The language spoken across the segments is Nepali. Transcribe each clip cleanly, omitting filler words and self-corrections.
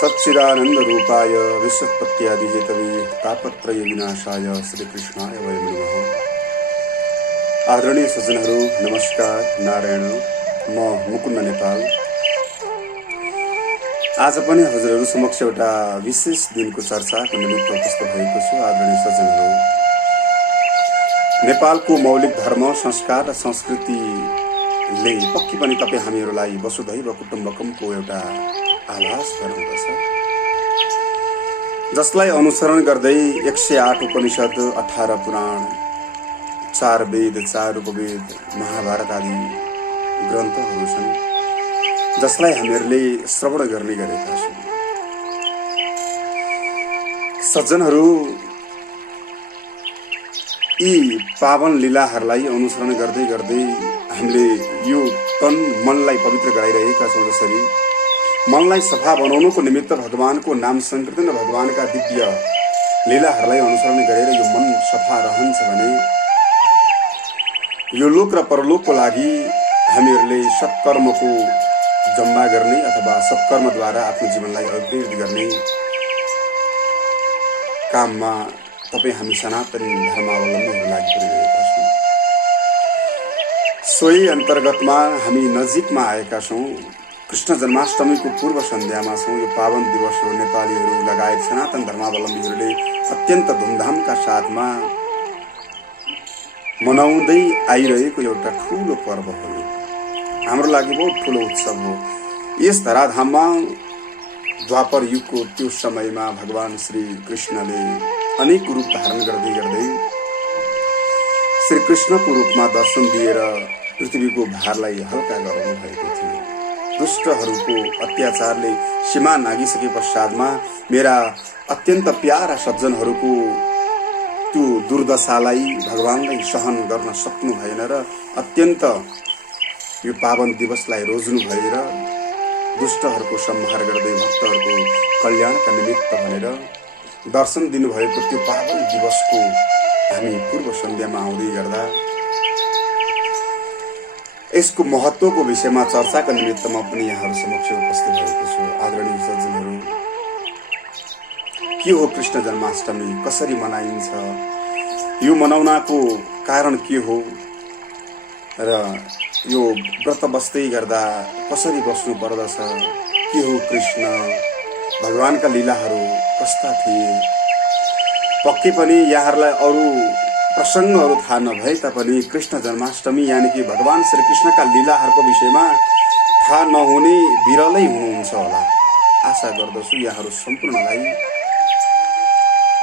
सच्चिदानंद रूपाय विश्वोत्पत्त्यादि हेतवे तापत्रय विनाशाय श्रीकृष्णाय वयं नमः। आदरणीय सज्जनहरू नमस्कार, नारायण। म मुकुन्द नेपाल आज पनि हजुरहरू समक्ष एउटा विशेष दिनको चर्चाको निमित्त उपस्थित भएको छु। आदरणीय सज्जनहरू, नेपालको मौलिक धर्म, संस्कार र संस्कृतिले पक्कै पनि तपाईँ हामीहरूलाई वसुधैव कुटुम्बकमको एउटा आभास गराउँदछ, जसलाई अनुसरण गर्दै 108 उपनिषद, 18 पुराण, 4 वेद, 4 उपवेद, महाभारत आदि ग्रन्थहरू छन्, जसलाई हामीहरूले श्रवण गर्ने गरेका छौँ। सज्जनहरू, यी पावन लीलाहरूलाई अनुसरण गर्दै गर्दै हामीले यो तन मनलाई पवित्र गराइरहेका छौँ। जसरी मनलाई सफा बनाउनुको निमित्त भगवानको नाम संकीर्तन र भगवानका दिव्य लीलाहरूलाई अनुसरण गरेर यो मन सफा रहन्छ भने यो लोक र परलोकको लागि हामीहरूले सत्कर्मको जम्मा गर्ने अथवा सत्कर्मद्वारा आफ्नो जीवनलाई अपग्रेड गर्ने काममा तपाईँ हामी सनातन धर्मावलम्बीहरू लागि परिरहेका छौँ। सोही अन्तर्गतमा हामी नजिकमा आएका छौँ। कृष्ण जन्माष्टमीको पूर्व सन्ध्यामा छौँ। यो पावन दिवस हो। नेपालीहरू लगायत सनातन धर्मावलम्बीहरूले अत्यन्त धुमधामका साथमा मनाउँदै आइरहेको एउटा ठुलो पर्व हो। हाम्रो लागि बहुत ठुलो उत्सव हो। यस धराधाममा द्वापर युगको त्यो समयमा भगवान श्री कृष्णले अनेक रूप धारण गर्दै गर्दै श्री कृष्णको रूपमा दर्शन दिएर पृथ्वीको भारलाई हल्का गराउनु भएको थियो। दुष्टहरूको अत्याचारले सीमा नागिसके पश्चातमा मेरा अत्यन्त प्यारा सज्जनहरूको त्यो दुर्दशालाई भगवानलाई सहन गर्न सक्नु भएन र अत्यन्त यो पावन दिवसलाई रोज्नु भएर दुष्टहरूको संहार गर्दै भक्तहरूको कल्याणका निमित्त भनेर दर्शन दिनुभएको त्यो पावन दिवसको हामी पूर्व सन्ध्यामा आउँदै गर्दा यसको महत्त्वको विषयमा चर्चाका निमित्त म पनि यहाँहरू समक्ष उपस्थित भएको छु। आदरणीय सज्जनहरू, के हो कृष्ण जन्माष्टमी, कसरी मनाइन्छ, यो मनाउनको कारण के हो र यो व्रत बस्दै गर्दा कसरी बस्नु पर्दछ, के हो कृष्ण, भगवानका लीलाहरू कस्ता थिए। पक्कै पनि यहाँहरूलाई अरू प्रसङ्गहरू थाहा नभए तापनि कृष्ण जन्माष्टमी यानि कि भगवान श्री कृष्णका लीलाहरूको विषयमा थाहा नहुने बिरलै हुनुहुन्छ होला। आशा गर्दछु यहाँहरू सम्पूर्णलाई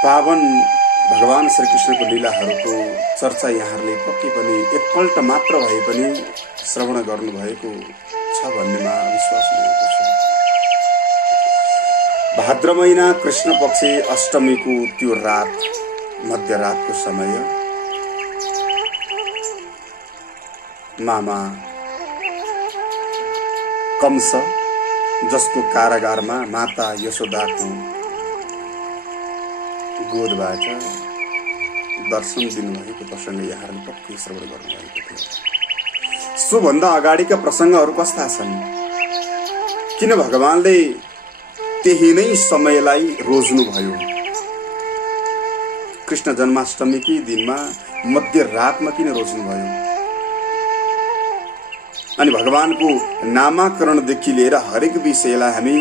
पावन भगवान श्री कृष्णको लीलाहरूको चर्चा यहाँहरूले पक्कै पनि एकपल्ट मात्र भए पनि श्रवण गर्नुभएको छ भन्नेमा विश्वास लिएको छु। भाद्र महिना कृष्ण पक्ष अष्टमीको त्यो रात, मध्यरातको समय मामा कंस, जसको कारागारमा माता यशोदाको गोदबाट दर्शन दिनुभएको प्रसङ्ग यहाँहरूले पक्कै श्रवण गर्नुभएको थियो। सोभन्दा अगाडिका प्रसङ्गहरू कस्ता छन्, किन भगवानले त्यही नै समयलाई रोज्नुभयो। कृष्ण जन्माष्टमीकै दिनमा मध्यरातमा किन रोज्नुभयो। अनि भगवानको नामाकरणदेखि लिएर हरेक विषयलाई हामी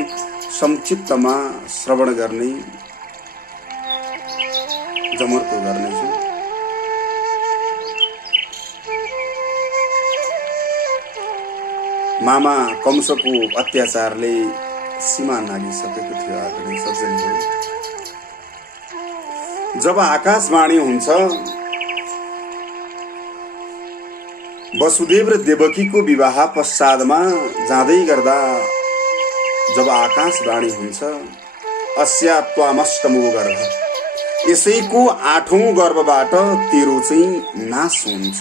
संक्षिप्तमा श्रवण गर्ने जमर्को गर्नेछौँ। मामा कंसको अत्याचारले सीमा नागिसकेको थियो। आदरणीय सज्जनहरू, जब आकाशवाणी हुन्छ, वसुदेव र देवकीको विवाह पश्चातमा जाँदै गर्दा जब आकाशवाणी हुन्छ, अस्या त्वामष्टमो गर्भ, यसैको 8औं गर्भबाट तेरो चाहिँ नाश हुन्छ।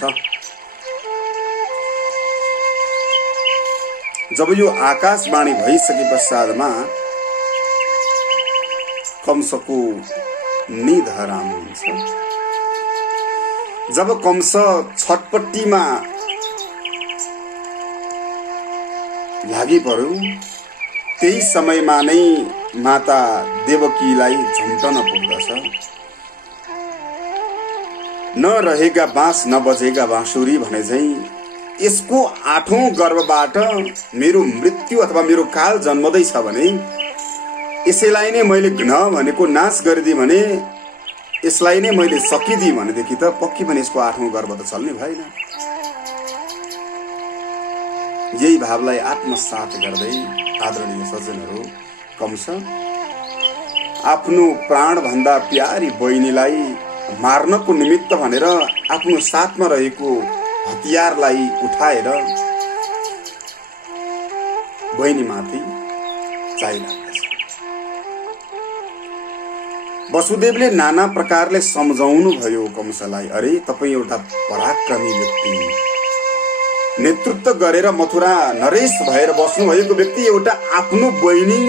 जब यो आकाशवाणी भइसके पश्चातमा कंसको निध हराम हुन्छ। जब कंस छटपट्टीमा लागि पर्यो, त्यही समयमा नै माता देवकीलाई झम्टन पुग्दछ। नरहेगा बाँस नबजेगा बाँसुरी भने झैं यसको 8औं गर्भबाट मेरो मृत्यु अथवा मेरो काल जन्मदैछ भने यसैलाई नै मैले घ्न भनेको नाश गरिदिए भने, यसलाई नै मैले सकिदिए भनेदेखि त पक्की पनि यसको 8औं गर्भ त चल्ने भएन। यही भावलाई आत्मसात गर्दै आदरणीय सज्जनहरू, कंस आफ्नो प्राण भन्दा प्यारी बहिनीलाई मार्नको निमित्त भनेर आफ्नो साथमा रहेको हतियारलाई उठाएर बहिनीमाथि चाहिरहेछ। वसुदेवले नाना प्रकारले सम्झाउनु भयो कंसलाई, अरे तपाईं एउटा पराक्रमी व्यक्ति, नेतृत्व गरेर मथुरा नरेश भएर बस्नु भएको व्यक्ति, एउटा आफ्नो बहिनी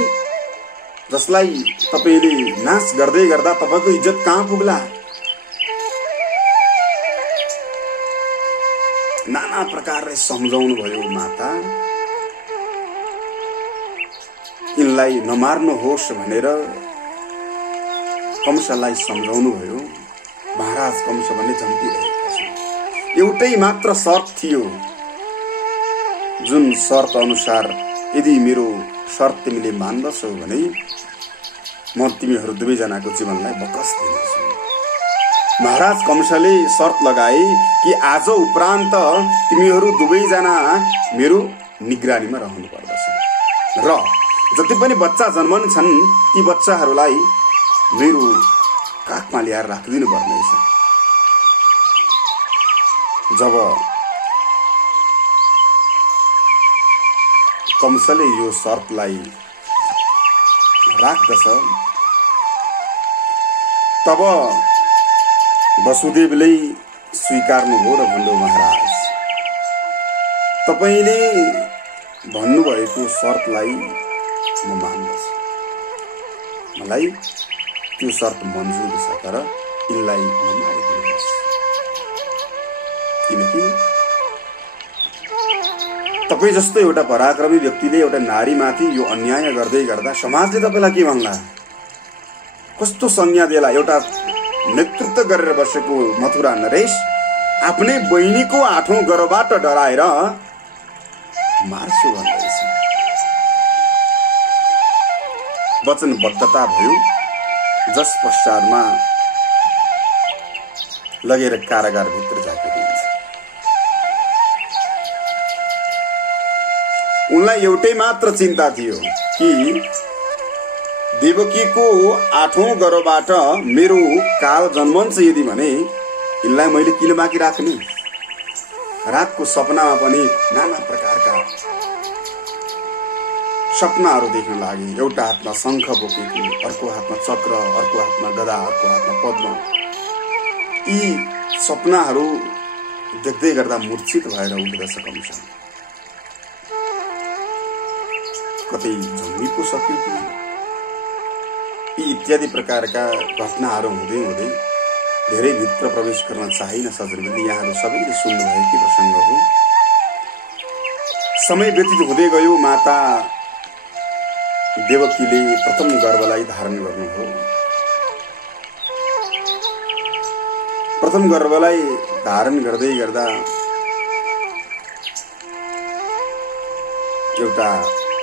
जसलाई तपाईले नाश गर्दै गर्दा तपाईको इज्जत कहाँ पुग्ला? नाना प्रकारले सम्झाउनु भयो माता। यिनलाई नमार्नुहोस् भनेर कंसलाई सम्झाउनु भयो। महाराज कंस भन्ने झम्टिरहेका छन्। एउटै मात्र शर्त थियो, जुन शर्त अनुसार यदि मेरो शर्त तिमीले मान्दछौ भने म तिमीहरू दुवैजनाको जीवनलाई बकस दिनेछु। महाराज कंसले शर्त लगाए कि आज उपरान्त तिमीहरू दुवैजना मेरो निगरानीमा रहनु पर्दछ र जति पनि बच्चा जन्मने छन् ती बच्चाहरूलाई मेरो काखमा ल्याएर राखिदिनु पर्नेछ। जब कंसले यो शर्तलाई राख्दछ तब वसुदेवले स्वीकार्नुभयो र भन्नु, महाराज तपाईले भन्नुभएको शर्तलाई म मान्दछु, मलाई त्यो शर्त मन्जुर छ, तर यिनलाई नमारिदिनुहोस्, किनकि तपाई जस्तो एउटा पराक्रमी व्यक्तिले एउटा नारीमाथि यो अन्याय गर्दै गर्दा समाजले तपाईलाई के भन्ला, कस्तो संज्ञा देला? एउटा नेतृत्व गरेर बसेको मथुरा नरेश आफ्नै बहिनीको 8औं गर्भबाट डराएर मार्छु भन्दैछ। वचनबद्धता भयो, जस पश्चातमा लगेर कारागार भित्र झाकिदिन्छ। उनलाई एउटै मात्र चिन्ता थियो कि देवकीको 8औं गर्भबाट मेरो काल जन्मन्छ यदि भने यिनलाई मैले किलमाकी राख्ने। रातको सपनामा पनि नाना प्रकारका सपनाहरू देख्न लागे। एउटा हातमा शंख बोकेको, अर्को हातमा चक्र, अर्को हातमा गदा, अर्को हातमा पद्म। यी सपनाहरू देख्दै गर्दा मूर्छित भएर उठ्दछ कंस। कतै झम्मी पो सक्यो कि? यी इत्यादि प्रकारका घटनाहरू हुँदै हुँदै धेरै भित्र प्रवेश गर्न चाहिन सजनले। यहाँहरू सबैले सुन्नुभएकै प्रसङ्ग हो। समय व्यतीत हुँदै गयो। माता देवकीले प्रथम गर्भलाई धारण गर्नुभयो। प्रथम गर्भलाई धारण गर्दै गर्दा एउटा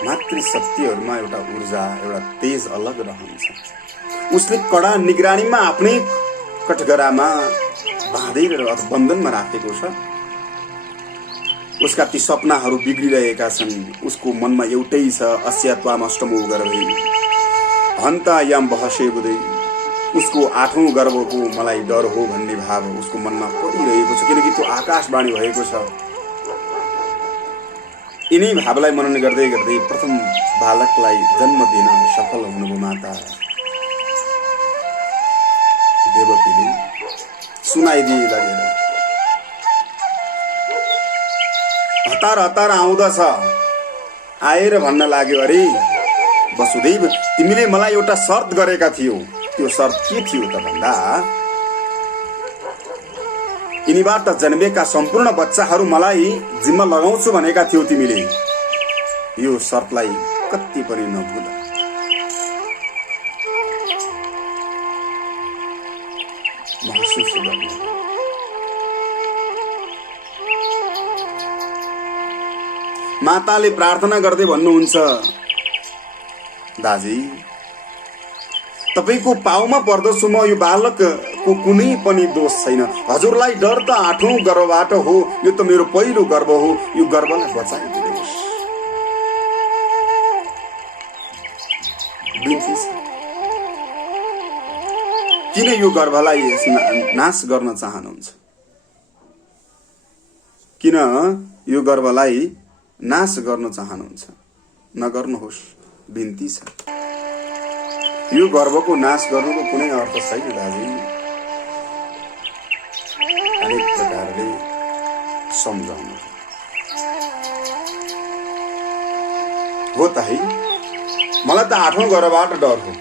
मातृशक्तिहरूमा एउटा ऊर्जा, एउटा तेज अलग रहन्छ। उसले कडा निगरानीमा आफ्नै कठघरामा बाँधेर अथवा बन्धनमा राखेको छ। उसका ती सपनाहरू बिग्रिरहेका छन्। उसको मनमा एउटै छ, अस्यात्वाम अष्टमो गर्भे हन्ता याम बहसे बुदै। उसको 8औं गर्भको मलाई डर हो भन्ने भाव उसको मनमा परिरहेको छ, किनकि त्यो आकाशवाणी भएको छ। यिनै भावलाई मनन गर्दै गर्दै प्रथम बालकलाई जन्म दिन सफल हुनुभयो माता देवकीले। सुनाइदिए लगेर हतार हतार आउँदछ। आएर भन्न लाग्यो, अरे वसुदेव, तिमीले मलाई एउटा शर्त गरेका थियौ। त्यो शर्त के थियो त भन्दा, यिनीबाट जन्मेका सम्पूर्ण बच्चाहरू मलाई जिम्मा लगाउँछु भनेका थियौ तिमीले। यो शर्तलाई कति पनि नभुल। महसुस गर्नु। माताले प्रार्थना गर्दै भन्नुहुन्छ, दाजी तपाईको पाउमा पर्दछु म, यो बालकको कुनै पनि दोष छैन। हजुरलाई डर त 8औं गर्भबाट हो, यो त मेरो पहिलो गर्भ हो, यो गर्भलाई बचाइदिनुहोस्। बिन्ती छ, किन यो गर्भलाई नाश गर्न चाहनुहुन्छ? किन यो गर्भलाई नाश गर्न चाहनुहुन्छ? नगर्नुहोस्, बिन्ती छ। यो गर्भको नाश गर्नुको कुनै अर्थ छैन दाजु। अनेक प्रकारले सम्झाउनु हो त है। मलाई त 8औं गर्भबाट डर हो,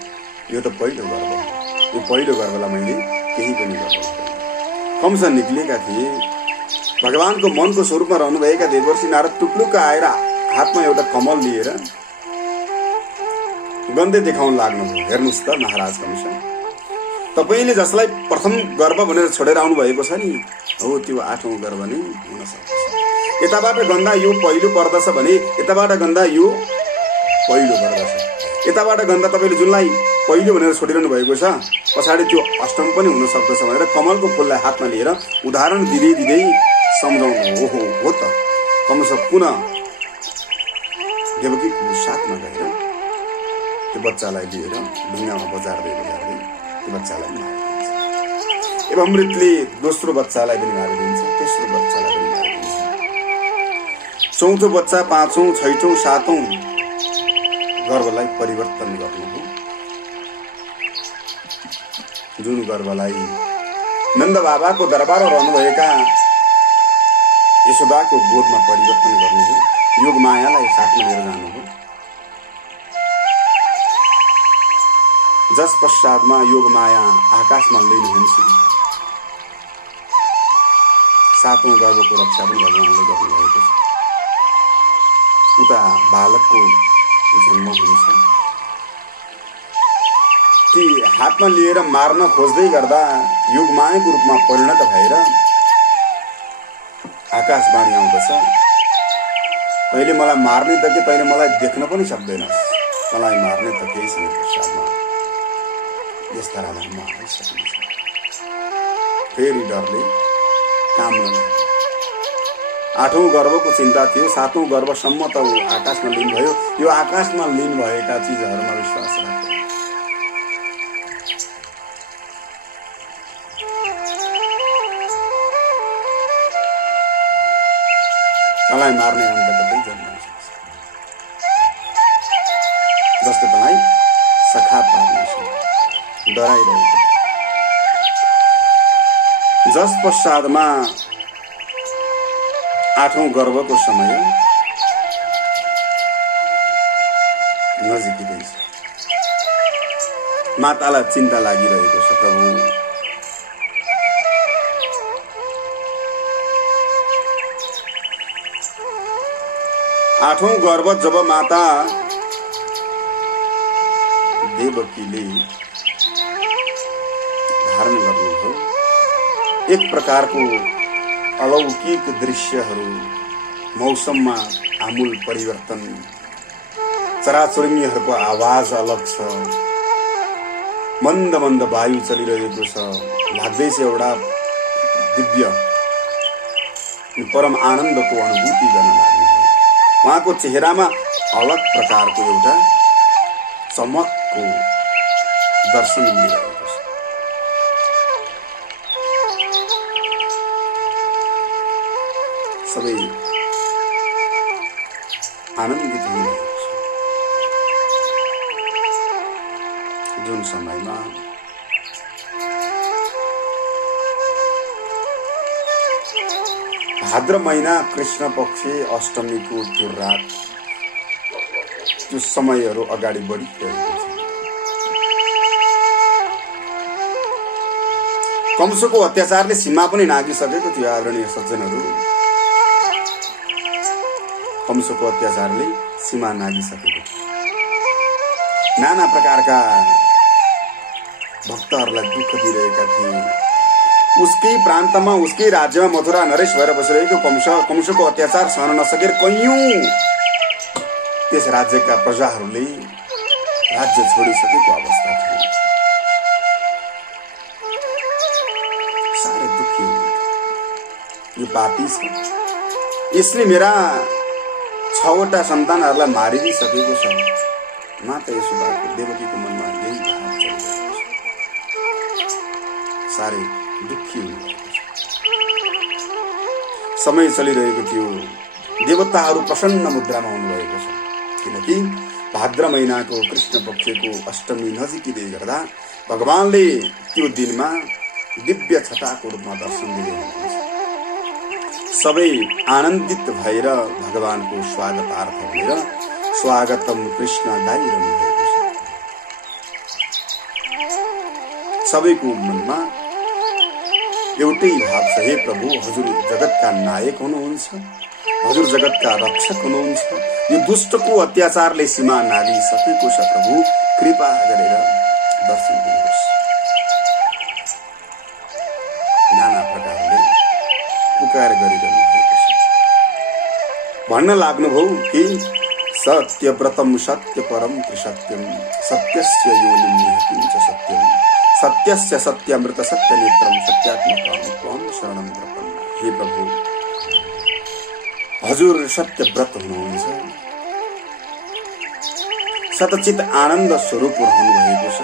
यो त पहिलो गर्भ हो। यो पहिलो गर्भलाई मैले केही पनि गर्नु। कमसा निक्लेका थिए, भगवानको मनको स्वरूपमा रहनुभएका देवर्षि नारद टुप्लुक्क आएर हातमा एउटा कमल लिएर गन्धे देखाउन लाग्नुभयो। हेर्नुहोस् त महाराज कंस, तपाईले जसलाई प्रथम गर्भ भनेर छोडेर आउनु भएको छ नि, हो त्यो 8औं गर्भ नै हुन सक्छ। यताबाट गन्दा यो पहिलो पर्दछ भने यताबाट गन्दा यो पहिलो पर्दछ। यताबाट गन्दा तपाईले जुनलाई पहिलो भनेर छोडिरहनु भएको छ, पछाडि त्यो अष्टम पनि हुन सक्दछ भनेर कमलको फूललाई हातमा लिएर उदाहरण दिँदै दिँदै सम्झाउनु। ओहो हो त। कंस पुनः देवकीको साथमा गएर त्यो बच्चालाई लिएर ढुङ्गामा बजार्दै त्यो बच्चालाई मारिदिन्छ। एवं मृतले दोस्रो बच्चालाई पनि मारिदिन्छ, तेस्रो बच्चालाई पनि मारिदिन्छ। चौथो बच्चा, 5औं, 6औं, 7औं गर्भलाई परिवर्तन गर्नु हो। जुन गर्भलाई नन्द बाबाको दरबारमा रहनुभएका यशोदाको गोदमा परिवर्तन गर्नु हो, योग मायालाई साथमा लिएर जानु हो। जस पश्चातमा योग माया आकाशमा लीन हुन्छ। 7औं गर्भको रक्षा पनि भगवानले गर्नुभएको छ। उता बालकको जन्म हुन्छ। ती हातमा लिएर मार्न खोज्दै गर्दा योग मायाको रूपमा परिणत भएर आकाशवाणी आउँदछ, तैँले मलाई मार्ने त के, तैँले मलाई देख्न पनि सक्दैनस्, तँलाई मार्ने त केही छैन पश्चातमा। यस्ता राधामा आइसकिन्छ। फेरि डरले काम नलाग्यो। 8औं गर्भको चिन्ता थियो, 7औं गर्भसम्म त आकाशमा लीन भयो। यो आकाशमा लीन भएका चिजहरूमा विश्वास राख्यो। तँलाई मार्ने अन्त कतै जन्म सक्छ, जस्तो तँलाई सखा पार्ने डराइरहेको। जस पश्चातमा 8औं गर्भको समय नजिकै छ। मातालाई चिन्ता लागिरहेको छ, प्रभु 8औं गर्भ जब माता देवकीले धारण गर्नुभयो, एक प्रकारको अलौकिक दृश्यहरू, मौसममा आमूल परिवर्तन, चराचुरुङ्गीहरूको आवाज अलग छ, मन्द मन्द वायु चलिरहेको छ, लाग्दैछ एउटा दिव्य परम आनन्दको अनुभूति गर्न लाग्नुभयो। उहाँको चेहरामा अलग प्रकारको एउटा चमकको दर्शन मिलिरहेको छ। सबै आनन्दित हुनुभएको छ। जुन समयमा भाद्र महिना कृष्ण पक्ष अष्टमीको त्यो रात, त्यो समयहरू अगाडि बढिरहेको छ। कंसको अत्याचारले सीमा पनि नागिसकेको थियो। आदरणीय सज्जनहरू, कंसको अत्याचारले सीमा नागिसकेको थियो। नाना प्रकारका भक्तहरूलाई दुःख दिइरहेका थिए। उसकै प्रान्तमा उसकै राज्यमा मथुरा नरेश भएर बसिरहेको कंसको अत्याचार सहन नसकेर कैयौं त्यस राज्यका प्रजाहरूले राज्य छोडिसकेको अवस्था थियो। साह्रै दुःखी हुनुहुन्थ्यो। यो पापी छ, यसले मेरा 6वटा सन्तानहरूलाई मारिदिइसकेको छ। माता यशोदाको देवकीको मनमा यही भाव चलिरहेको छ। साह्रै दुःखी हुनुभएको छ। समय चलिरहेको थियो। देवताहरू प्रसन्न मुद्रामा हुनुभएको छ, किनकि भाद्र महिनाको कृष्ण पक्षको अष्टमी नजिकिँदै गर्दा भगवानले त्यो दिनमा दिव्य छटाको रूपमा दर्शन दिइरहनुहुन्छ। सबै आनन्दित भएर भगवानको स्वागतार्थ भनेर स्वागतम कृष्ण गाइरहनु भएको छ। सबैको मनमा एउटै भाव छ, हे प्रभु, हजुर जगतका नायक हुनुहुन्छ, हजुर जगतका रक्षक हुनुहुन्छ। यो दुष्टको अत्याचारले सीमा नागिसकेको छ, प्रभु कृपा गरेर दर्शन दिनुहोस्। नाना प्रकारले पुकार गरिरहनु भएको छ। भन्न लाग्नुभयो कि सत्यव्रतम सत्य परम त्रिसत्यम सत्यस्य योनिं निहतिं च सत्यम सत्यस्य सत्यामृत सत्यनेत्रम सत्यात्मकं त्वं शरणं प्रपन्ना। हे प्रभु, हजुर सत्यव्रत हुनुहुन्छ, सतचित आनन्द स्वरूप रहनु भएको छ।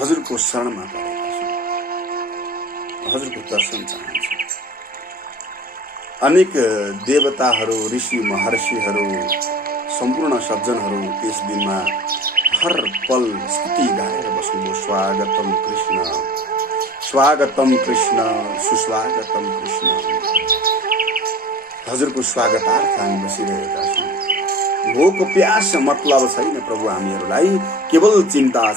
हजुरको शरणमा परेका छौँ, हजुरको दर्शन चाहन्छ। अनेक देवताहरू, ऋषि महर्षिहरू, सम्पूर्ण सज्जनहरू त्यस दिनमा हर पल स्तुति गाएर बस्नुभयो। स्वागतम कृष्ण, स्वागतम कृष्ण, सुस्वागतम कृष्ण। हजुरको स्वागतार्थ हामी बसिरहेका छौँ। भोक प्यास मतलब छैन प्रभु, हामीहरूलाई केवल चिन्ता छ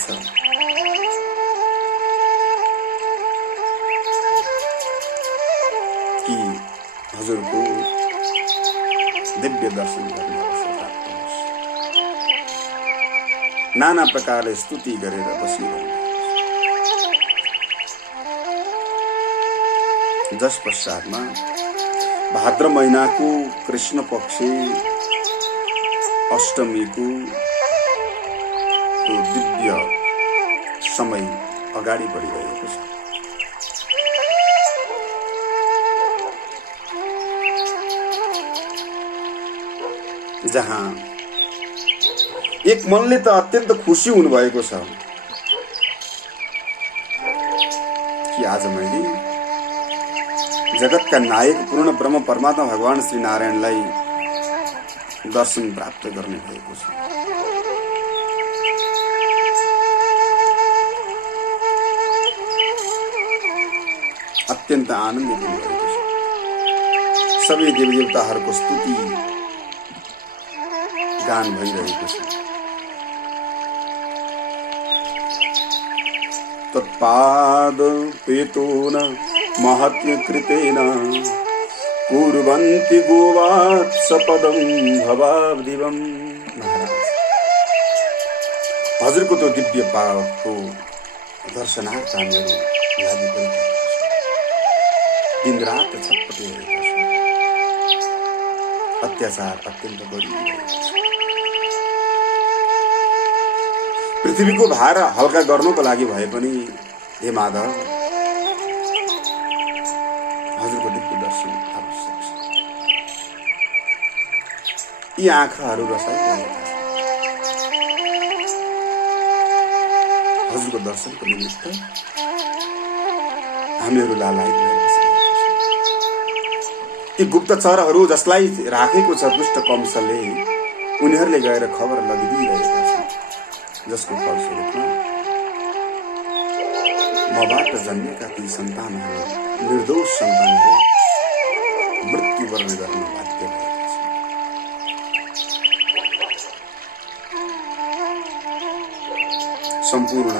कि हजुरको दिव्य दर्शन गर्ने अवसर प्राप्त होस्। नाना प्रकारले स्तुति गरेर बसिरहनु। जस पश्चातमा भाद्र महिनाको कृष्ण पक्ष अष्टमीको दिव्य समय अगाडि बढिरहेको छ। जहाँ एक मनले त अत्यन्त खुसी हुनुभएको छ कि आज मैले जगतका नायक पूर्ण ब्रह्म परमात्मा भगवान श्री नारायणलाई दर्शन प्राप्त गर्ने भएको छ। अत्यन्त आनन्दित हुनुभएको छ। सबै देवदेवताहरूको स्तुति गान भइरहेको छ। तत्पाद पेतोन महत्य कृतेन कुर्वन्ति गोवात्सपदं भवाब्दिवं। महाराज, हजुरको त्यो दिव्य पादको दर्शनार्थ हामीहरू लागि पनि दिनरात छटपटिरहेका छौँ। अत्याचार अत्यन्त बढिरहेको छ। पृथ्वीको भार हल्का गर्नको लागि भए पनि हे माधव, हजुरको दिव्य दर्शन आवश्यक छ। यी आँखाहरू रसाइरहेका छन्। हजुरको दर्शनको निमित्त हामीहरू लालायित भएर बसिरहेका छौँ। ती गुप्तचरहरू जसलाई राखेको छ दुष्ट कंसले, उनीहरूले गएर खबर लगिदिइरहेका छन्, जसको फलस्वरूपमा मबाट जन्मेका ती सन्तानहरू, निर्दोष सन्तानहरू मृत्युवरण गर्न बाध्य भएका छन्। सम्पूर्ण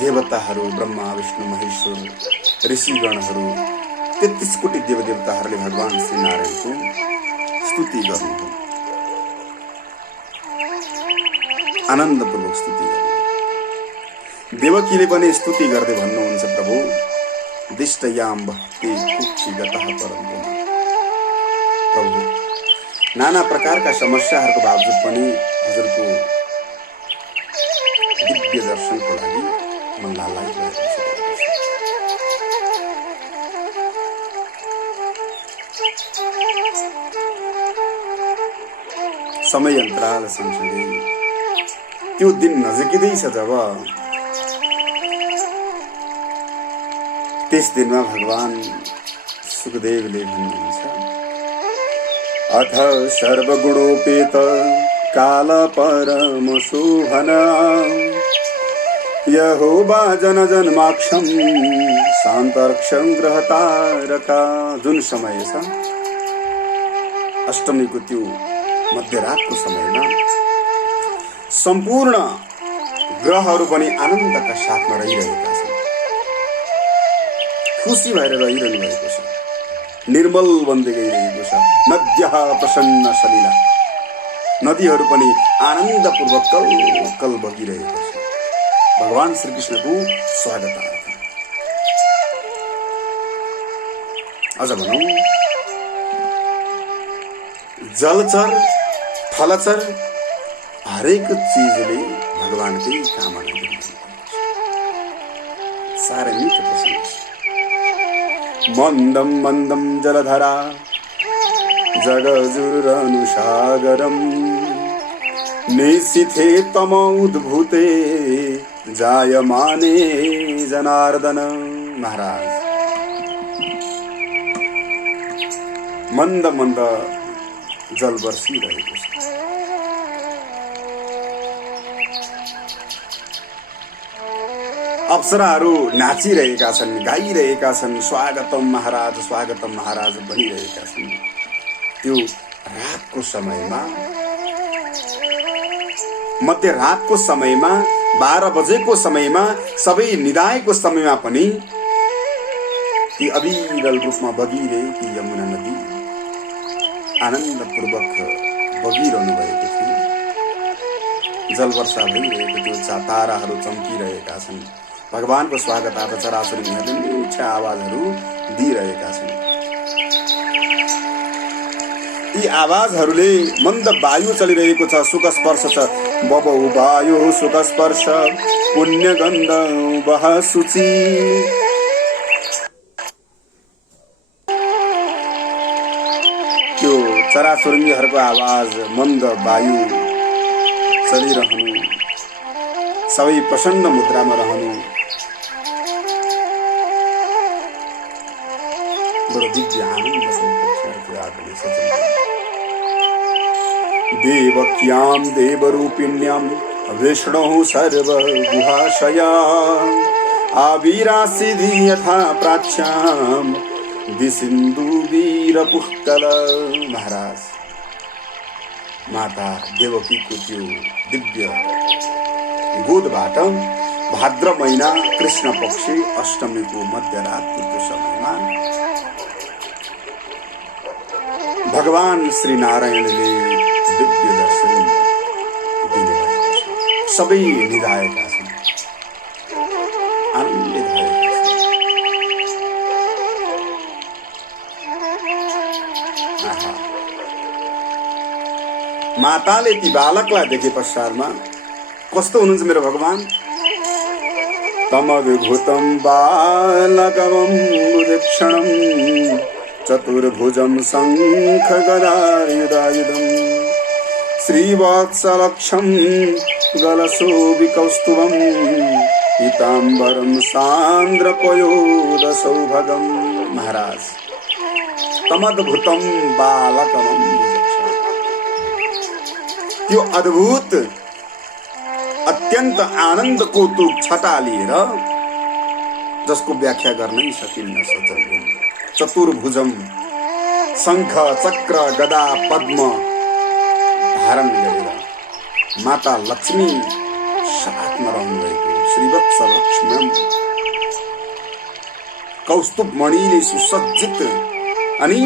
देवताहरू, ब्रह्मा विष्णु महेश्वर, ऋषिगणहरू, 33 कोटी देवदेवताहरूले भगवान श्री नारायणको स्तुति गर्नुभयो। आनन्दपूर्वक स्तुति गर्नु। देवकीले पनि स्तुति गर्दै भन्नुहुन्छ, प्रभु दिष्टयाम भक्ति कुक्षिगतः परन्तु। प्रभु नाना प्रकारका समस्याहरूको बावजुद पनि हजुरको दिव्य दर्शनको लागि म लालायित भएको छु। समय अन्तराल सँगसँगै त्यो दिन नजिकै छ जब त्यस दिनमा भगवान सुखदेवले भन्नुहुन्छ, अथ सर्वगुणोपेत काल परम शोभन यहोवा जन जन्माक्षम शान्तर्क्षम ग्रहतारका। जुन समय छ अष्टमीको त्यो मध्यरातको समयमा सम्पूर्ण ग्रहहरू पनि आनन्दका साथमा रहिरहेका छन्, खुसी भएर रहिरहनु भएको छ, निर्मल बन्दै गइरहेको छ। नद्यः प्रसन्न सलिला, नदीहरू पनि आनन्दपूर्वक कल बगिरहेको छ भगवान श्रीकृष्णको स्वागतार्थ। अझ भनौं जलचर थलचर हरेक चीजले भगवानकै कामना गरिरहेको छ। साह्रै मिठो प्रसङ्ग छ। मन्दम मन्दम जलधरा जगजुरनु सागरम निशिथे तमोद्भूते जायमाने जनार्दन। महाराज मन्द मन्द जल बर्सिरहेको छ। अप्सराहरू नाचिरहेका छन्, गाइरहेका छन्, स्वागतम महाराज भनिरहेका छन्। त्यो रातको समयमा, मध्यरातको समयमा, 12 बजेको समयमा, सबै निदाएको समयमा पनि ती अविरल रूपमा बगिरहेकी यमुना नदी आनन्दपूर्वक बगिरहनु भएको थियो। जलवर्षा भइरहेको थियो, ताराहरू चम्किरहेका छन्। भगवानको स्वागतार्थ चराचुरीहरूले मिठा आवाजहरू दिइरहेका छन्। यी आवाजहरूले मन्द वायु चलिरहेको छ, सुख स्पर्श छ। बबौ वायु सुख स्पर्श पुण्य गन्ध बह सुचि। त्यो चराचुरुङ्गीहरूको आवाज, मन्द वायु चलिरहनु, सबै प्रसन्न मुद्रामा रहनु बडो दिव्य आनन्दको देवक्यां देवरूपिण्यां विष्णुः सर्वगुहाशया आविरासिधि यथा प्राच्यां दिसिन्धु वीरपुष्कल। महाराज माता देवकीको त्यो दिव्य गोदबाट भाद्र महिना कृष्ण पक्ष अष्टमीको मध्यरातको त्यो समयमा भगवान श्री नारायणले दिव्य दर्शन दिनुभएको छ। सबै निधाएका छन्, आनन्दित भएका छन्। माताले ती बालकलाई देखे पश्चातमा कस्तो हुनुहुन्छ मेरो भगवान? तमद्भुतं बालकमं मुदक्षणं चतुर्भुजं शङ्खगदायुधायुधं श्रीवत्सलक्षं गलशोभिकौस्तुभं पीताम्बरं सान्द्रपयोदसौभगं। महाराज तमद्भुतं बालकमं मुदक्षणं, त्यो अद्भुत अत्यन्त आनन्दको त्यो छटा लिएर जसको व्याख्या गर्नै सकिन्न सकिन्न। चतुर्भुजम शङ्ख चक्र गदा पद्म धारण गरेर माता लक्ष्मी साथमा रहनुभएको श्रीवत्स लक्ष्मण कौस्तुभ मणिले सुसज्जित अनि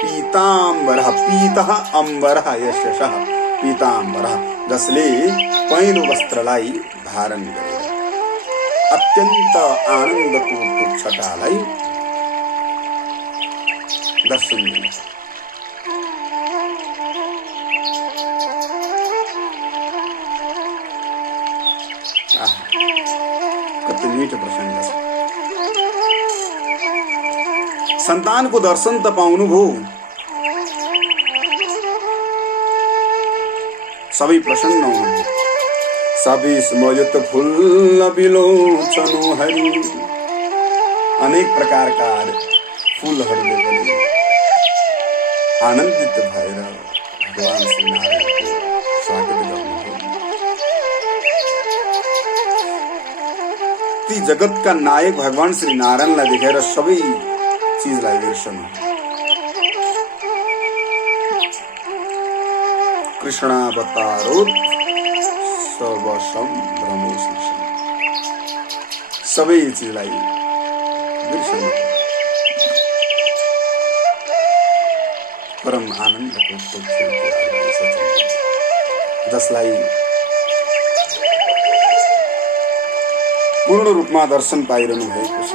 पीताम्बरः पीतः अम्बरः यशः पीताम्बरः जसले पहेँलो वस्त्रलाई धारण गरेर अत्यन्त आनन्दको छटालाई दर्शन दिन्छ। कति मीठो प्रसंग छ। संतानको दर्शन त पाउनुभयो, सबै प्रसन्न हुनुभयो। सबै स्मयत फूल बिलोचनु हरि, अनेक प्रकारका फूलहरूले पनि आनन्दित भएर भगवान श्री नारायणको स्वागत गर्नुभयो। ती जगतका नायक भगवान श्री नारायणलाई देखेर सबै चीजलाई बिर्सनु। कृष्णावतारोत् सर्वसम ब्रह्मोष्णम, सबै चीजलाई बिर्सनु। परम आनन्दको जसलाई पूर्ण रूपमा दर्शन पाइरहनु भएको छ।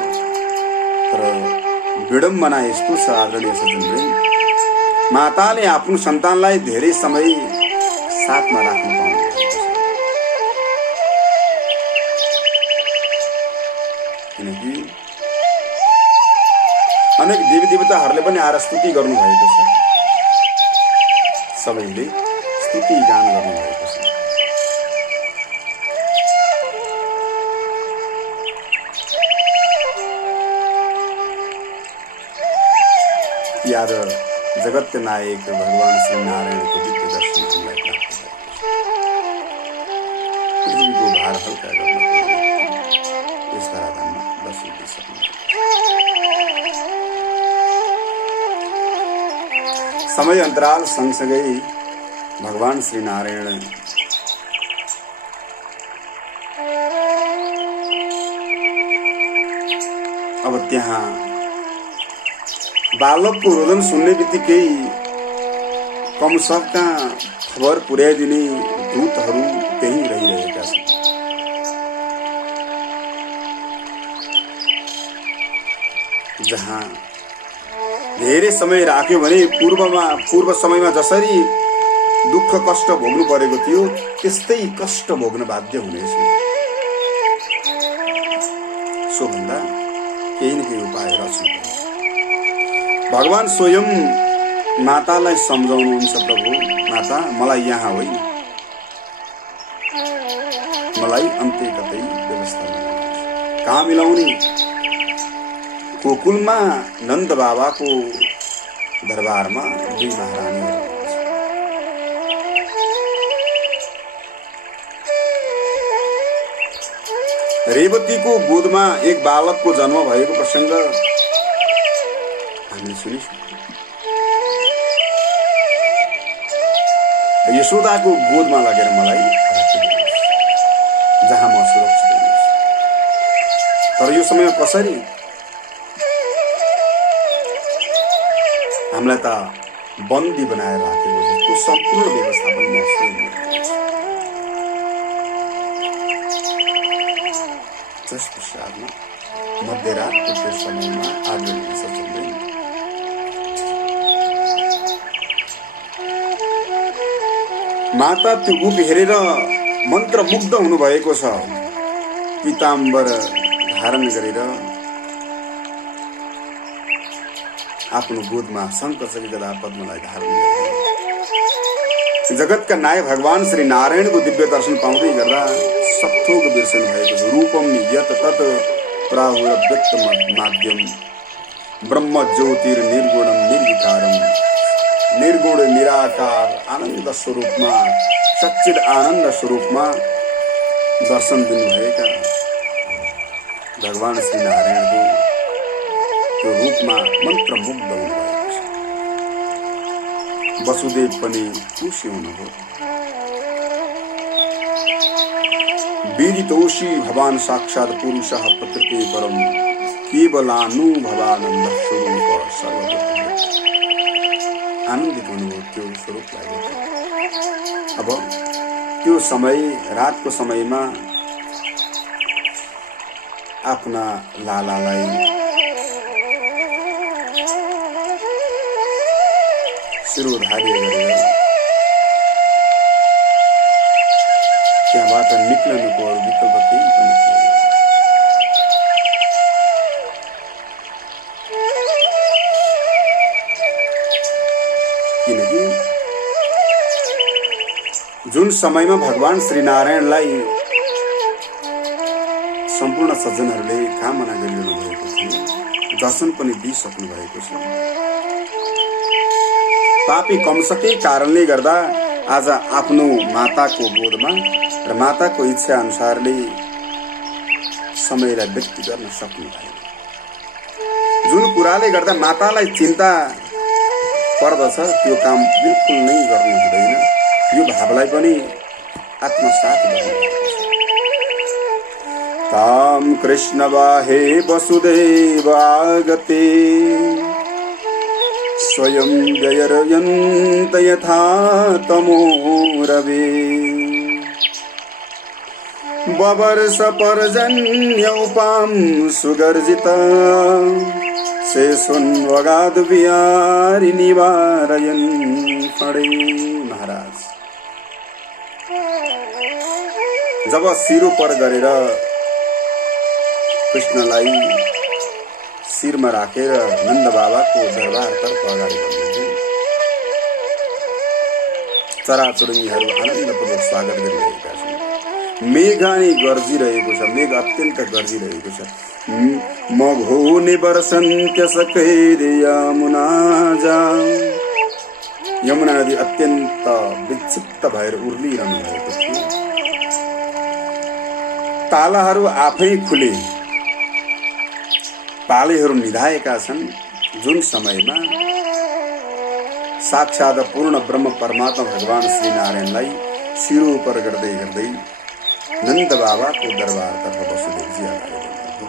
तर विडम्बना यस्तो छ आदरणीय सज्जनवृन्द, माताले आफ्नो सन्तानलाई धेरै समय साथमा राख्न पाउनु भएको छ। किनकि अनेक देवी देवताहरूले पनि आएर स्तुति गर्नुभएको छ, सबैले स्तुति गान गर्नुभएको छ। याद जगत नायक भगवान श्री नारायणको दिव्य दर्शन हामीलाई प्राप्त भएको छ। पृथ्वीको भार हल्का गर्नको निम्ति यस धराधाममा दर्शन दिइसक्नु। समय अन्तराल सँगसँगै भगवान श्री नारायण अब त्यहाँ बालकको रोदन सुन्ने बित्तिकै कमसकका खबर पुर्याइदिने दूतहरू त्यही रहिरहेका छन्। जहाँ धेरै समय राख्यो भने पूर्व समयमा जसरी दुःख कष्ट भोग्नु परेको थियो त्यस्तै कष्ट भोग्न बाध्य हुनेछ। सोभन्दा केही न केही उपाय रच्नु। भगवान स्वयं मातालाई सम्झाउनुहुन्छ, प्रभु माता मलाई यहाँ होइन, मलाई अन्त्य कतै व्यवस्था मिलाउनुहोस्। कहाँ मिलाउने? गोकुलमा नन्द बाबाको दरबारमा दुई महारानीहरू रेवतीको गोदमा एक बालकको जन्म भएको प्रसंग हामीले सुनिसक्यौं। यशोदाको गोदमा लगेर मलाई राखिदिनुहोस्, जहाँ म सुरक्षित हुनेछु। तर यो समय कसरी? हामीलाई त बन्दी बनाएर राखेको छ। त्यो सम्पूर्ण व्यवस्थापन म स्वयं गर्नेछु। जस पश्चातमा मध्यरातको त्यो समयमा आदरणीय सज्जनवृन्द माता त्यो रूप हेरेर मन्त्रमुग्ध हुनुभएको छ। पीताम्बर धारण गरेर आफ्नो गोदमा शङ्खचक्र गदा पद्मलाई धारण गरेर जगतका नायक भगवान श्री नारायणको दिव्य दर्शन पाउँदै गर्दा सत्थोग बिर्सनु भएको छ। रूपम यत तत प्राहुरव्यक्त माध्यम ब्रह्म ज्योतिर निर्गुणम निर्विकारम, निर्गुण निराकार आनन्द स्वरूपमा सच्चिद आनन्द स्वरूपमा दर्शन दिनुभएका भगवान श्री नारायणको त्यो रूपमा मन्त्रमुग्ध हुनुभएको छ। वसुदेव पनि खुसी हुनुभयो। विदितोषि भवान साक्षात् पुरुषः प्रकृति परम केवलानुभवानन्द स्वरूप सर्वव्यापी। आनन्दित हुनुभयो त्यो स्वरूपलाई। अब त्यो समय रातको समयमा आफ्ना लालालाई शिरोधार्य गरेर त्यहाँबाट निक्लनुको अरू विकल्प केही पनि थिएन। किनकि जुन समयमा भगवान श्री नारायणलाई सम्पूर्ण सज्जनहरूले कामना गरिरहनु भएको थियो, दर्शन पनि दिइसक्नु भएको छ। पापी कंसकै कारणले गर्दा आज आफ्नो माताको गोदमा र माताको इच्छा अनुसारले समयलाई व्यक्त गर्न सक्नु भएन। जुन कुराले गर्दा मातालाई चिन्ता पर्दछ त्यो काम बिल्कुल नै गर्नु हुँदैन। यो भावलाई पनि आत्मसात गर्नुपर्छ। ताम कृष्ण वाहे वसुदेव आगते स्वयं व्ययरयन्त यथा तमो रवे बवर्ष पर्जन्य उपाम सुगर्जित शेषोन्वगाद विहारी निवारयन फणे। महाराज जब शिरो पर गरेर कृष्णलाई शिरमा राखेर नन्द बाबाको दरबारतर्फ अगाडि बढ्नुभयो, चराचुरुङ्गीहरू आनन्दपूर्वक स्वागत गरिरहेका छन्। मेघ अनि गर्जिरहेको छ, मेघ अत्यन्त गर्जिरहेको छ। मघोनि वर्षन्त्य सकेद यमुना जा, यमुना नदी अत्यन्त विक्षिप्त भएर उर्लिरहनु भएको थियो। तालाहरू आफै खुले, पालेहरू निधाएका छन्। जुन समयमा साक्षात पूर्ण ब्रह्म परमात्मा भगवान श्री नारायणलाई शिरो उपर गर्दै गर्दै नन्द बाबाको दरबारतर्फ वसुदेवजी अगाडि बढ्नुभयो।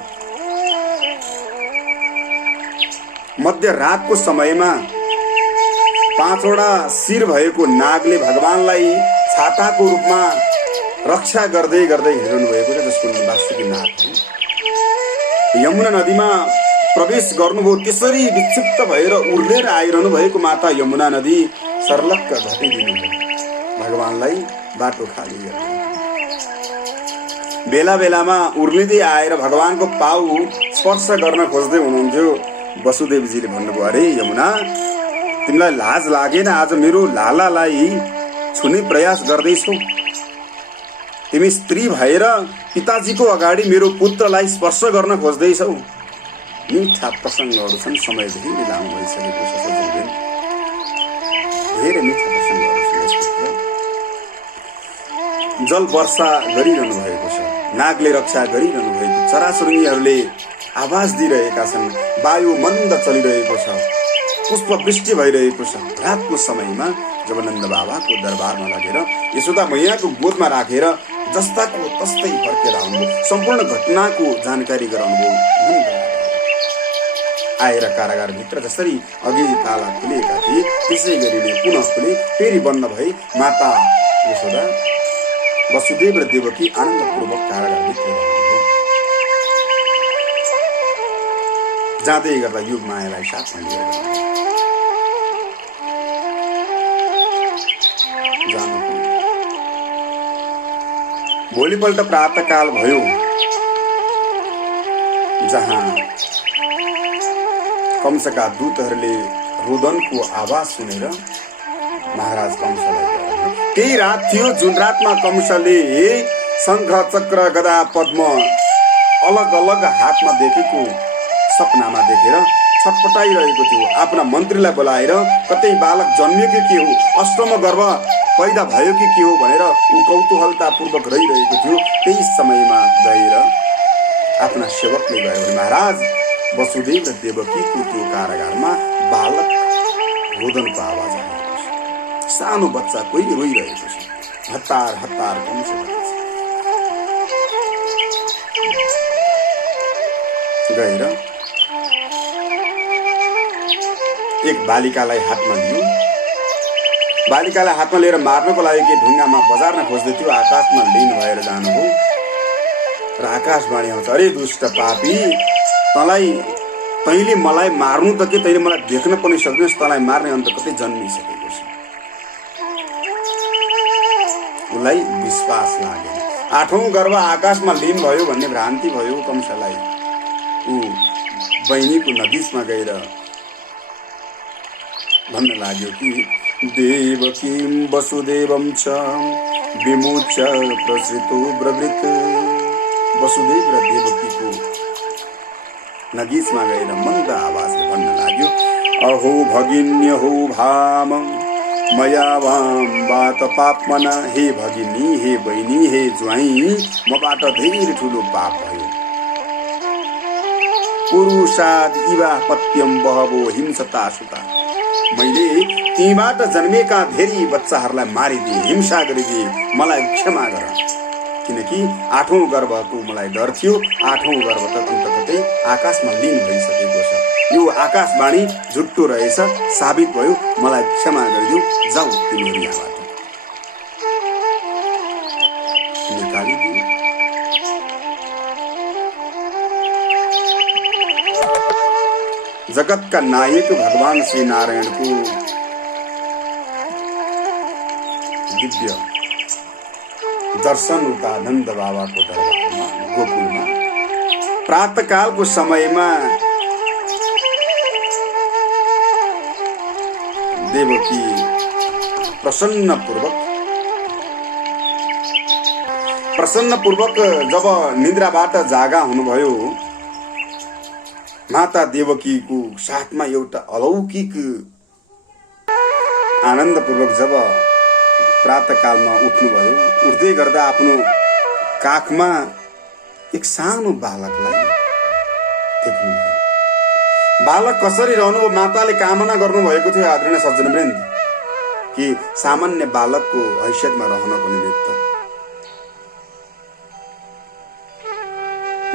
मध्यरातको समयमा 5वटा शिर भएको नागले भगवानलाई छाताको रूपमा रक्षा गर्दै गर्दै हिँड्नु भएको छ, जसको नाम वासुकी नाग हो। यमुना नदीमा प्रवेश गर्नुभयो। त्यसरी विक्षिप्त भएर उर्लेर आइरहनु भएको माता यमुना नदी सर्लक्क घटिदिनुभयो, भगवानलाई बाटो खाली गर्नु। बेला बेलामा उर्लिँदै आएर भगवानको पाउ स्पर्श गर्न खोज्दै हुनुहुन्थ्यो। वसुदेवजीले भन्नुभयो, अरे यमुना, तिमीलाई लाज लागेन? आज मेरो लालालाई छुने प्रयास गर्दैछौ। तिमी स्त्री भएर पिताजीको अगाडि मेरो पुत्रलाई स्पर्श गर्न खोज्दैछौ। मिठा प्रसङ्गहरू छन्, समय धेरै लामो भइसकेको छ। धेरै मिठा प्रसङ्गहरू छन्। जल वर्षा गरिरहनु भएको छ, नागले रक्षा गरिरहनु भएको, चराचुरुङ्गीहरूले आवाज दिइरहेका छन्, वायु मन्द चलिरहेको छ, पुष्प वृष्टि भइरहेको छ। रातको समयमा जब नन्द बाबाको दरबारमा लगेर यशोदा मैयाको गोदमा राखेर जस्ताको तस्तै फर्केर आउनुभयो, सम्पूर्ण घटनाको जानकारी गराउनुभयो। आएर कारागारभित्र जसरी अघि ताला खुलेका थिए त्यसै गरी नै पुनः खुले, फेरि बन्द भई माता यशोदा, वसुदेव र देवकी आनन्दपूर्वक कारागारभित्र रहनुभयो। जाँदै गर्दा युग मायालाई साथमा लिएर जानु। भोलिपल्ट प्रातःकाल भयो, जहाँ कंसका दूतहरूले रोदनको आवाज सुनेर महाराज कंसलाई त्यही रात थियो जुन रातमा कंसले शङ्ख चक्र गदा पद्म अलग अलग हातमा देखेको सपनामा देखेर छटपटाइरहेको थियो। आफ्ना मन्त्रीलाई बोलाएर कतै बालक जन्मियो कि के हो, अष्टम गर्भ पैदा भयो कि के हो भनेर ऊ कौतूहलतापूर्वक रहिरहेको थियो। त्यही समयमा गएर आफ्ना सेवकले गयो भने महाराज वसुदेव र देवकीको त्यो कारागारमा बालक रोदनको आवाज आएको छ। सानो बच्चा कोही रोइरहेको छ। हतार हतार कंस गएर एक बालिकालाई हातमा लियो बालिकालाई हातमा लिएर मार्नको लागि के ढुङ्गामा बजार्न खोज्दै थियो, आकाशमा लीन भएर जानुभयो र आकाशवाणी आउँछ, अरे दुष्ट पापी, तैँले मलाई मार्नु त के, तैँले मलाई देख्न पनि सक्दैनस्, तँलाई मार्ने अन्त कतै जन्मिसकेको छ। उसलाई विश्वास लागेन। 8औं गर्भ आकाशमा लीन भयो भन्ने भ्रान्ति भयो कंसलाई। ऊ बहिनीको नदीसमा गएर भन्न लाग्यो कि देवकीं वसुदेवं च विमुच्य प्रसृतो ब्रवीत। वसुदेव र देवकीको नदीसमा गएर मन्द आवाजले भन्न लाग्यो, अहो भगिन्यहो भाम मया वाम बाट पापमना। हे भगिनी, हे बहिनी, हे ज्वाइँ, मबाट धेरै ठुलो पाप भयो। पुरुषाद इवा पत्यम बहवो हिंसता सुता। मैले तीबाट जन्मेका धेरै बच्चाहरूलाई मारिदिए, हिंसा गरिदिए, मलाई क्षमा गर। किनकि 8औं गर्भको मलाई डर थियो। 8औं गर्भ त अन्तकतै आकाशमा लीन भइसकेको छ। यो आकाशवाणी झुट्टो रहेछ, साबित भयो, मलाई क्षमा गरिदिऊ, जाऊ तिमीहरू यहाँबाट। निकालिदियो। जगतका नायक भगवान श्री नारायणको दिव्य दर्शन उता नन्द बाबाको दरबारमा गोकुलमा प्रातःकालको समयमा देवकी प्रसन्नपूर्वक जब निद्राबाट जागा हुनुभयो, माता देवकीको साथमा एउटा अलौकिक आनन्दपूर्वक जब प्रातःकालमा उठ्नुभयो, उठ्दै गर्दा आफ्नो काखमा एक सानो बालकलाई देख्नुभयो। बालक कसरी रहनुभयो, माताले कामना गर्नुभएको थियो आदरणीय सज्जनवृन्द कि सामान्य बालकको हैसियतमा रहनको निमित्त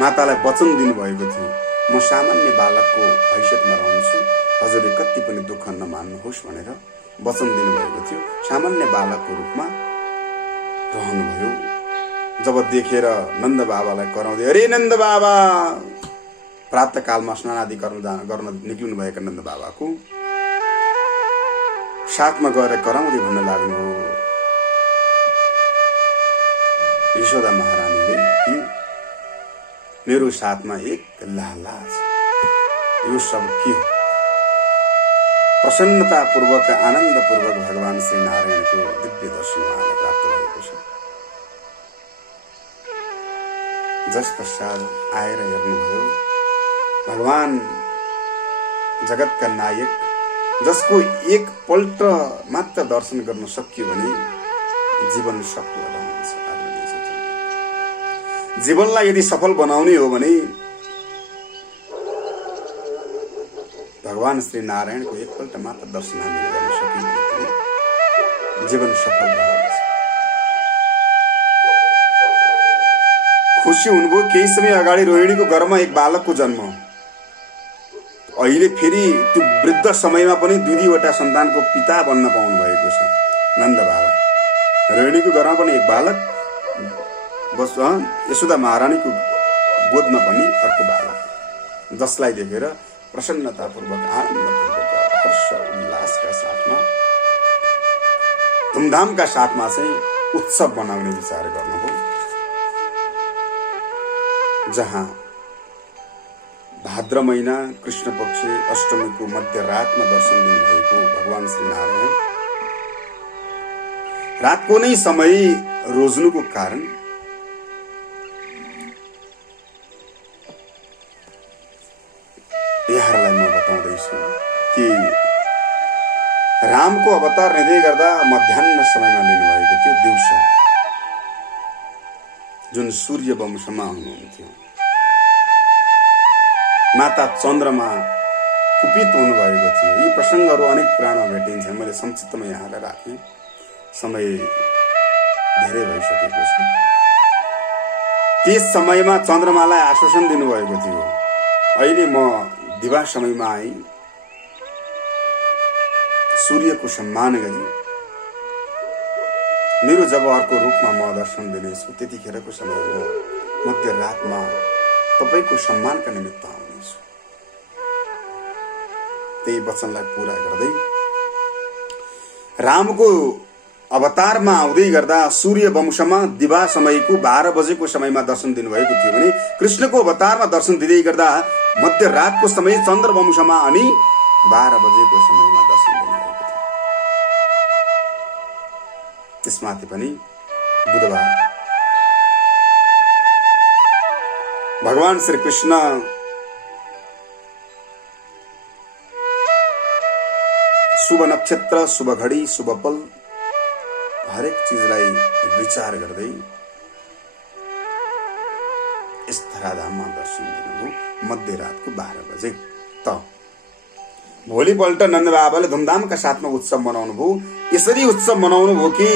मातालाई वचन दिनुभएको थियो, म सामान्य बालकको हैसियतमा रहन्छु, हजुरले कति पनि दुःख नमान्नुहोस् भनेर वचन दिनुभएको थियो। सामान्य बालकको रूपमा रहनुभयो। जब देखेर नन्द बाबालाई कराउँदै, अरे नन्द बाबा, प्रातःकालमा स्नान आदि गर्न निक्लिनु भएका नन्द बाबाको साथमा गएर कराउँदै भन्न लाग्नुभयो, यशोदा महारानीले कि मेरो साथमा एक लाला छ, यो सब के हो? प्रसन्नतापूर्वक आनन्दपूर्वक भगवान श्री नारायणको दिव्य दर्शन उहाँलाई प्राप्त भएको छ। जस पश्चात आएर हेर्नुभयो, भगवान जगतका नायक, जसको एक पल्ट मात्र दर्शन गर्न सकियो भने जीवन सफल रहन्छ। जीवनलाई यदि सफल बनाउने हो भने भगवान श्री नारायणको एकपल्ट मात्र दर्शन हामीले गर्न सकियो भने जीवन सफल रहन्छ। खुसी हुनुभयो। केही समय अगाडि रोहिणीको गर्भमा एक बालकको जन्म, अहिले फेरि त्यो वृद्ध समयमा पनि 2-2वटा सन्तानको पिता बन्न पाउनु भएको छ नन्द बाबा। रोहिणीको गर्भमा पनि एक बालक, यशोदा महारानीको गोदमा पनि अर्को बालक, जसलाई देखेर प्रसन्नतापूर्वक आनन्दपूर्वक हर्ष उल्लासका साथमा धुमधामका साथमा चाहिँ उत्सव मनाउने विचार गर्नुभयो। जहाँ भाद्र महिना कृष्ण पक्ष अष्टमीको मध्यरातमा दर्शन दिनुभएको भगवान श्री नारायण रातको नै समय रोज्नुको कारण यहाँहरूलाई म बताउँदैछु कि रामको अवतार लिँदै गर्दा मध्याह्न समयमा लिनुभएको थियो, दिउँसो, जुन सूर्य वंशमा हुनुहुन्थ्यो। माता चन्द्रमा कुपित हुनुभएको थियो। यी प्रसङ्गहरू अनेक पुराणमा भेटिन्छन्। मैले संक्षिप्तमा यहाँलाई राखेँ, समय धेरै भइसकेको छ। त्यस समयमा चन्द्रमालाई आश्वासन दिनुभएको थियो, अहिले म दिवा समयमा आएँ, सूर्यको सम्मान गरी मेरो जब अर्को रूपमा म दर्शन दिनेछु त्यतिखेरको समयमा मध्यरातमा तपाईको सम्मानका निमित्त आउनेछु। त्यही वचनलाई पूरा गर्दै रामको अवतारमा आउँदै गर्दा सूर्य वंशमा दिवा समयको 12 बजेको समयमा दर्शन दिनुभएको थियो भने कृष्णको अवतारमा दर्शन दिँदै गर्दा मध्यरातको समय चन्द्र वंशमा अनि 12 बजेको समयमा दर्शन दिनुभएको थियो। त्यसमाथि पनि बुधबार भगवान श्री कृष्ण शुभ नक्षत्र, शुभ घडी, शुभ पल हरेक चीजलाई विचार गर्दै यस धराधाममा दर्शन दिनुभयो मध्यरातको 12 बजे। त भोलिपल्ट नन्द बाबाले धुमधामका साथमा उत्सव मनाउनु भयो। यसरी उत्सव मनाउनु भयो कि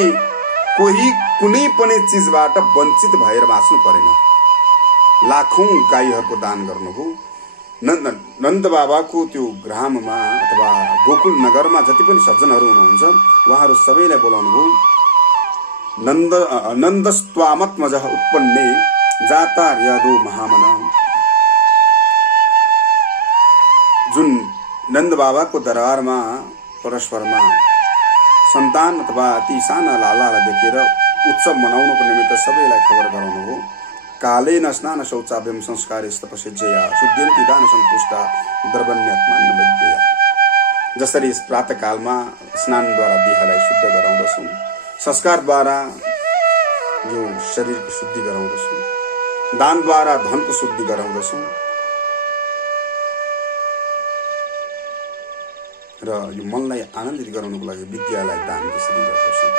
कोही कुनै पनि चीजबाट वञ्चित भएर बाँच्नु परेन। लाखौं गाईहरूको दान गर्नुभयो। नन्द बाबाको त्यो ग्राममा अथवा गोकुल नगरमा जति पनि सज्जनहरू हुनुहुन्छ उहाँहरू सबैलाई बोलाउनु भयो। नन्दस्त्वामत्मजः उत्पन्ने जाता यदो महामन। जुन नन्द बाबाको दरबारमा परस्परमा सन्तान अथवा ती साना लालालाई देखेर उत्सव मनाउनको निमित्त सबैलाई खबर गराउनु हो। कालेन स्नान शौचाभ्यम संस्कारेस्त प्रसिद्धया शुद्ध्यन्ति दान सन्तुष्टा द्रवण्यात्मा नवेद्यया। जसरी प्रातःकालमा स्नानद्वारा देहलाई शुद्ध गराउँदछौँ, संस्कारद्वारा यो शरीरको शुद्धि गराउँदछौँ, दानद्वारा धनको शुद्धि गराउँदछौँ र यो मनलाई आनन्दित गराउनको लागि विद्यालाई दान जसरी गर्दछौँ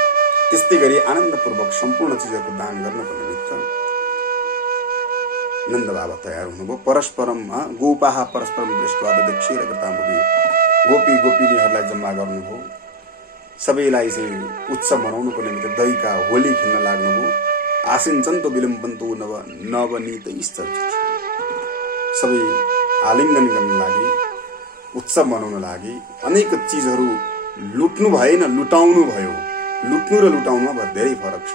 त्यस्तै गरी आनन्दपूर्वक सम्पूर्ण चिजहरूको दान गर्नको निमित्त नन्द बाबा तयार हुनुभयो। परस्परम गोपाहा परस्परम दृष्ट्वा दक्षिण कृतामुखी गोपी गोपिनीहरूलाई जम्मा गर्नुभयो। सबैलाई चाहिँ उत्सव मनाउनको निमित्त दहीका होली खेल्न लाग्नुभयो। आसिन्छन्तो विलम्बन्तो नवनीतैश्चर्चित। सबै आलिङ्गन गर्न लागि, उत्सव मनाउन लागि अनेक चिजहरू लुट्नु भएन, लुटाउनु भयो। लुट्नु र लुटाउनुमा धेरै फरक छ।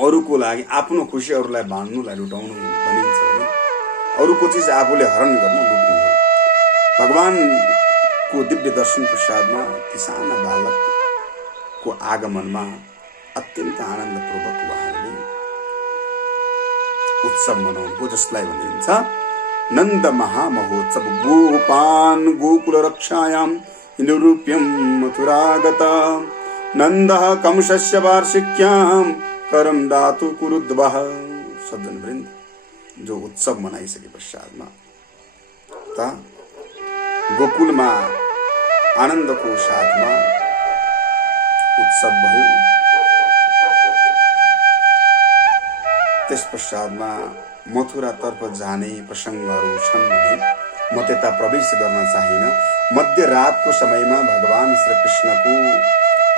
अरूको लागि आफ्नो खुसी अरूलाई बाँड्नुलाई लुटाउनु भनिन्छ भने अरूको चिज आफूले हरण गर्नु लुट्नु हो। भगवानको दिव्य दर्शन प्रसादमा ती साना बालकको आगमनमा अत्यन्त आनन्दपूर्वक उहाँहरूले उत्सव मनाउनुभयो, जसलाई भनिन्छ नन्द महामहोत्सव। गोपान गोकुल रक्षायां निरूप्यं मथुरागत नन्दः कंसस्य वार्षिक्यां करम दातु कुरुद्वः। सज्जन वृन्द, जो उत्सव मनाइसके पश्चातमा त गोकुलमा आनन्दको साथमा उत्सव भयो। त्यस पश्चातमा मथुरातर्फ जाने प्रसङ्गहरू छन् भने म त्यता प्रवेश गर्न चाहिन। मध्यरातको समयमा भगवान श्री कृष्णको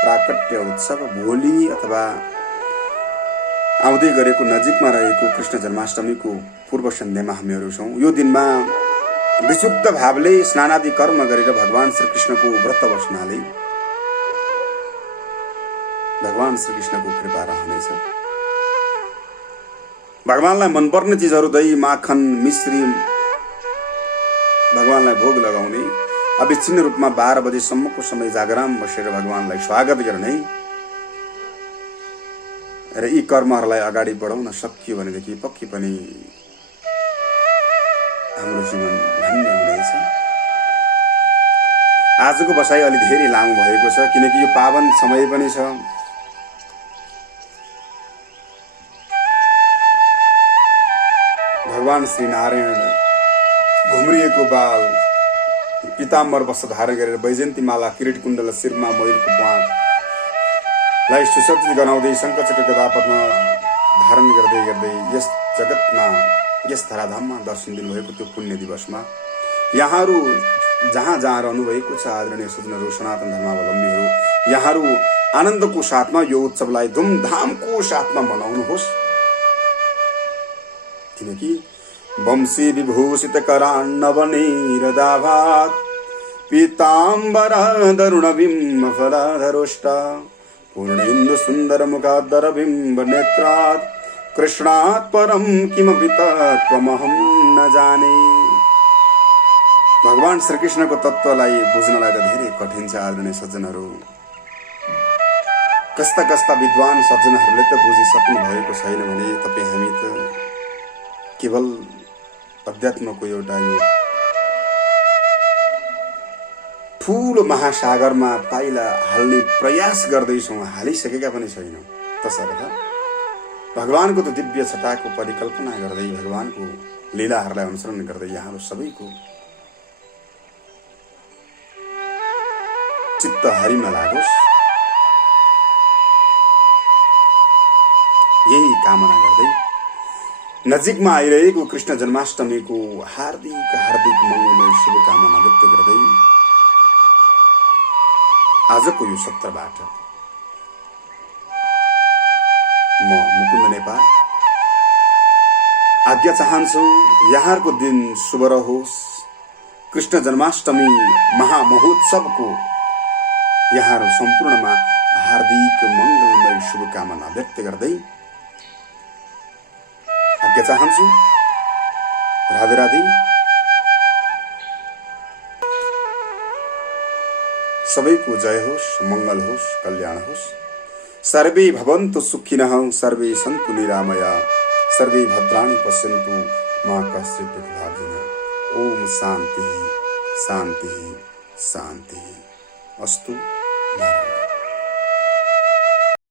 प्राकट्य उत्सव भोलि अथवा आउँदै गरेको नजिकमा रहेको कृष्ण जन्माष्टमीको पूर्व सन्ध्यामा हामीहरू छौँ। यो दिनमा विशुद्ध भावले स्नानादि कर्म गरेर भगवान श्री कृष्णको व्रत बस्नाले भगवान श्री कृष्णको कृपा रहनेछ। भगवानलाई मनपर्ने चिजहरू दही, माखन, मिश्री भगवानलाई भोग लगाउने, अविच्छिन्न रूपमा 12 बजेसम्मको समय जागराम बसेर भगवानलाई स्वागत गर्ने र यी कर्महरूलाई अगाडि बढाउन सकियो भनेदेखि पक्कै पनि हाम्रो जीवन धन्य हुनेछ। आजको बसाइ अलि धेरै लामो भएको छ किनकि यो पावन समय पनि छ। भगवान श्री नारायण घुम्रिएको बाल, पीताम्बर वस्त्र धारण गरेर वैजयन्ती माला, किरीट कुण्डल, शिरमा मयूरको प्वाँखलाई सुसज्जित गराउँदै शङ्खचक्र गदा पद्म धारण गर्दै गर्दै यस जगतमा, यस धराधाममा दर्शन दिनुभएको त्यो पुण्य दिवसमा यहाँहरू जहाँ जहाँ रहनुभएको छ आदरणीय सज्जनहरू, सनातन धर्मावलम्बीहरू, यहाँहरू आनन्दको साथमा यो उत्सवलाई धुमधामको साथमा मनाउनुहोस्। किनकि वंशी विभूषित करान्नवनीरदाभात् पीताम्बर दरुण बिम्ब फलाधरोष्ट पूर्णेन्दु सुन्दर मुखादर बिम्ब नेत्रात् कृष्णात् परम किमपि तत्त्वमहं न जाने। भगवान श्री कृष्णको तत्त्वलाई बुझ्नलाई त धेरै कठिन छ आदरणीय सज्जनहरू। कस्ता कस्ता विद्वान सज्जनहरूले त बुझिसक्नु भएको छैन भने तपाईँ हामी त केवल अध्यात्मको एउटा यो ठूलो महासागरमा पाइला हाल्ने प्रयास गर्दैछौँ, हालिसकेका पनि छैनौँ। तसर्थ भगवानको त दिव्य छटाको परिकल्पना गर्दै भगवानको लीलाहरूलाई अनुसरण गर्दै यहाँहरू सबैको चित्त हरिमा लागोस्, यही कामना गर्दै नजिकमा आइरहेको कृष्ण जन्माष्टमीको हार्दिक हार्दिक मङ्गलमय शुभकामना व्यक्त गर्दै आजको यो सत्रबाट म मुकुन्द नेपाल आज्ञा चाहन्छु। यहाँहरूको दिन शुभ रहोस्। कृष्ण जन्माष्टमी महामहोत्सवको यहाँहरू सम्पूर्णमा हार्दिक मङ्गलमय शुभकामना व्यक्त गर्दै आज्ञा चाहन्छु। राधे राधे। सबैको जय होस्, मङ्गल होस्, कल्याण होस्। सर्वे भवन्तु सुखिनः, सर्वे सन्तु निरामया, सर्वे भद्राणि पश्यन्तु मा कश्चित् दुःखभागिनः। ओम शान्ति शान्ति शान्ति अस्तु। नारायण।